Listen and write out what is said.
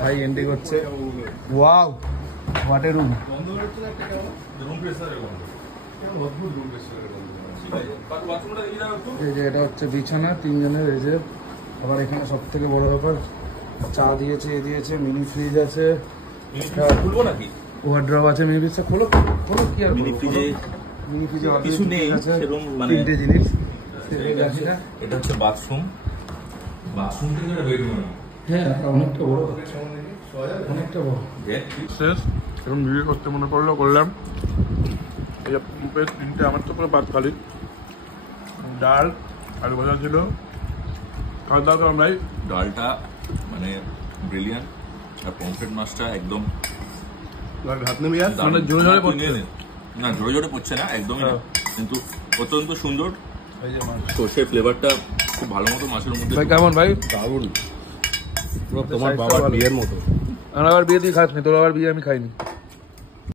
ভাই এন্ট্রি করছে। Wow what a room. এই যে এটা হচ্ছে বিছানা, 3 জনের। এই যে আবার এখানে সব থেকে বড় ব্যাপার চা দিয়েছে, দিয়েছে মিনি ফ্রিজ আছে, খুলবো নাকি ওয়ার্ড্রপ আছে। মিনি ফ্রিজটা খোলো খোলো, কি আর মিনি ফ্রিজে কিছু নেই সেরকম, মানে 3টে জিনিস। এটা হচ্ছে বাথরুম, বাথরুম থেকে একটা বেডরুম। হ্যাঁ অনেকটা বড়, অনেকটা বড়। শেষ এরকম ভিডিও করতে মনে পড়লো, করলাম। এই যে 3টে, আমার তো পুরো ভাত খালি, ডাল আলু ভাজা ছিল। খাওয়া দাওয়া করলাম ভাই। ডালটা মানে ব্রিলিয়ান্ট, আর পমফ্রেট মাছটা একদম হাত নেমে যায়, মানে জোরে জোরে পড়ছে না, জোরে জোরে পড়ছে না একদমই না, কিন্তু অত্যন্ত সুন্দর। সর্ষের ফ্লেভারটা খুব ভালো মতো মাছের মধ্যে। ভাই কেমন ভাই? দারুণ, পুরো তোমার বাবার বিয়ের মতো। আমার আবার বিয়ে দিয়ে খাস নি, তোর আবার বিয়ে আমি খাইনি।